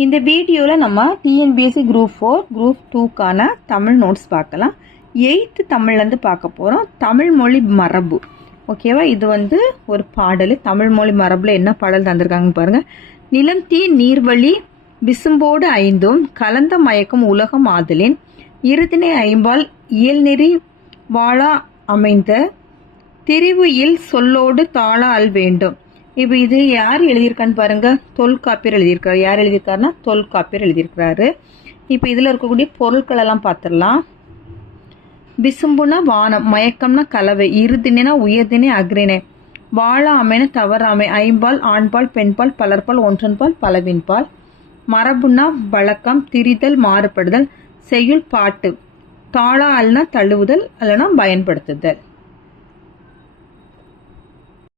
இந்த வீடியோவில் நம்ம டிஎன்பிஎஸ்சி குரூப் 4 குரூப் 2க்கான தமிழ் நோட்ஸ் பார்க்கலாம். 8th தமிழ்லேருந்து பார்க்க போகிறோம். தமிழ் மொழி மரபு. ஓகேவா? இது ஒரு பாடல். தமிழ் மொழி மரபில் என்ன பாடல் தந்திருக்காங்க பாருங்கள். நிலம் தீ நீர்வழி விசும்போடு ஐந்தும் கலந்த மயக்கம் உலகம் ஆதலின் இருதினை ஐம்பால் இயல்நெறி வாழா அமைந்த திரிவு இல் சொல்லோடு தாளா அல் வேண்டும். இப்போ இது யார் எழுதியிருக்கான்னு பாருங்க. தொல்காப்பியர் எழுதியிருக்காரு. யார் எழுதியிருக்காருன்னா தொல்காப்பியர் எழுதியிருக்கிறாரு. இப்போ இதில் இருக்கக்கூடிய பொருட்கள் எல்லாம் பார்த்துடலாம். விசும்புனா வானம், மயக்கம்னா கலவை, இருதினா உயர்தினை அக்ரிணை, வாழாமைன தவறாமை, ஐம்பால் ஆண்பால் பெண்பால் பலர்பால் ஒன்றன்பால் பலவின்பால், மரபுனா வழக்கம், திரிதல் மாறுபடுதல், செய்யுள் பாட்டு, தாளா அல்னா தழுவுதல் அல்லனா பயன்படுத்துதல்.